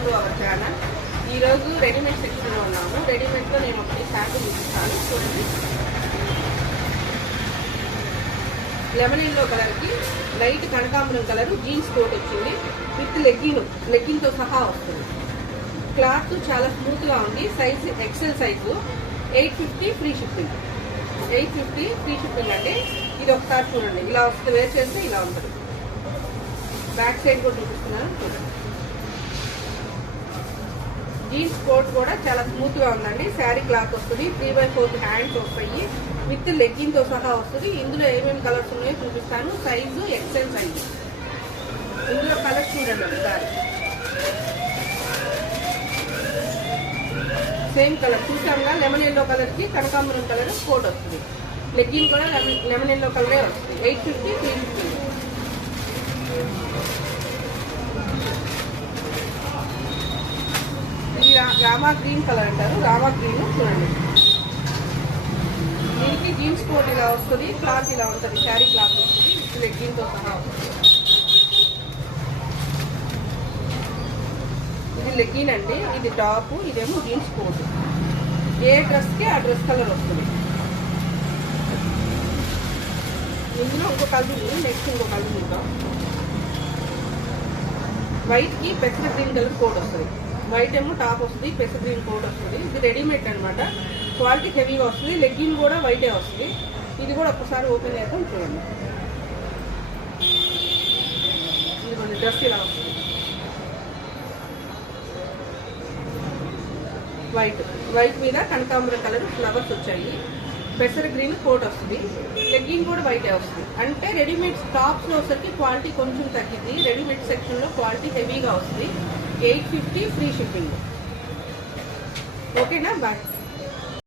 Welcome to our channel. ఈరోజు readymade సెక్షన్లో ఉన్నాము. రెడీమేడ్లో నేను ఒకటి శాంపుల్ చూపిస్తాను చూడండి. లెమన్ ఎల్లో కలర్కి లైట్ కనకాంబరం కలర్ జీన్స్ కోట్ వచ్చింది విత్ లెగ్గిన్తో సహా వస్తుంది. క్లాత్ చాలా స్మూత్గా ఉంది. Size XL size. 850 free shipping. 850 free shipping అంటే ఇది ఒకసారి చూడండి. ఇలా వస్తుంది, వేర్ చేస్తే ఇలా ఉంటుంది. బ్యాక్ సైడ్ కూడా చూపిస్తున్నాను చూడండి. జీన్స్ కోట్ కూడా చాలా స్మూత్ గా ఉందండి. శారీ క్లాత్ వస్తుంది. 3/4 హ్యాండ్స్ వస్తాయి విత్ లెగ్గిన్తో సహా వస్తుంది. ఇందులో ఏమేమి కలర్స్ ఉన్నాయో చూపిస్తాను. Size excel size. ఇందులో కలర్స్ చూడండి ఒకసారి. సేమ్ కలర్ చూసాంగా. లెమన్ ఎల్లో కలర్ కి కనకాంబరం కలర్ కోట్ వస్తుంది. లెగ్గిన్ కూడా లెమన్ ఎల్లో కలరే వస్తుంది. 850 350. ఇది రామా గ్రీన్ కలర్ అంటారు. రామా గ్రీన్ చూడండి. దీనికి జీన్స్ కోట్ ఇలా వస్తుంది. క్లాత్ ఇలా ఉంటుంది. శారీ క్లాత్ వస్తుంది. లెగ్గిన్తో సహా వస్తుంది. ఇది లెగ్గిన్ అండి. ఇది టాప్. ఇదేమో జీన్స్ కోట్. ఏ డ్రెస్కి ఆ డ్రెస్ కలర్ వస్తుంది. ఇందులో ఇంకో కలర్ ఉంది. నెక్స్ట్ ఇంకో కలర్ చూద్దాం. వైట్కి పెసర గ్రీన్ కలర్ కోట్ వస్తుంది. వైట్ ఏమో టాప్ వస్తుంది. పెసర గ్రీన్ కోట్ వస్తుంది. ఇది రెడీమేడ్ అనమాట. క్వాలిటీ హెవీగా వస్తుంది. లెగ్గిన్ కూడా వైటే వస్తుంది. ఇది కూడా ఒకసారి ఓపెన్ చేద్దాం చూడండి. ఇది కొంచెం డ్రెస్ ఇలా వస్తుంది. వైట్ మీద కనకాంబరం కలర్ ఫ్లవర్స్ వచ్చాయి. పెసర గ్రీన్ కోట్ వస్తుంది. లెగ్గిన్ కూడా వైటే వస్తుంది. అంటే రెడీమేడ్ టాప్స్లో వచ్చరికి క్వాలిటీ కొంచెం తగ్గింది. రెడీమేడ్ సెక్షన్లో క్వాలిటీ హెవీగా వస్తుంది. 850 ఫ్రీ షిప్పింగ్. ఓకేనా? బాయ్.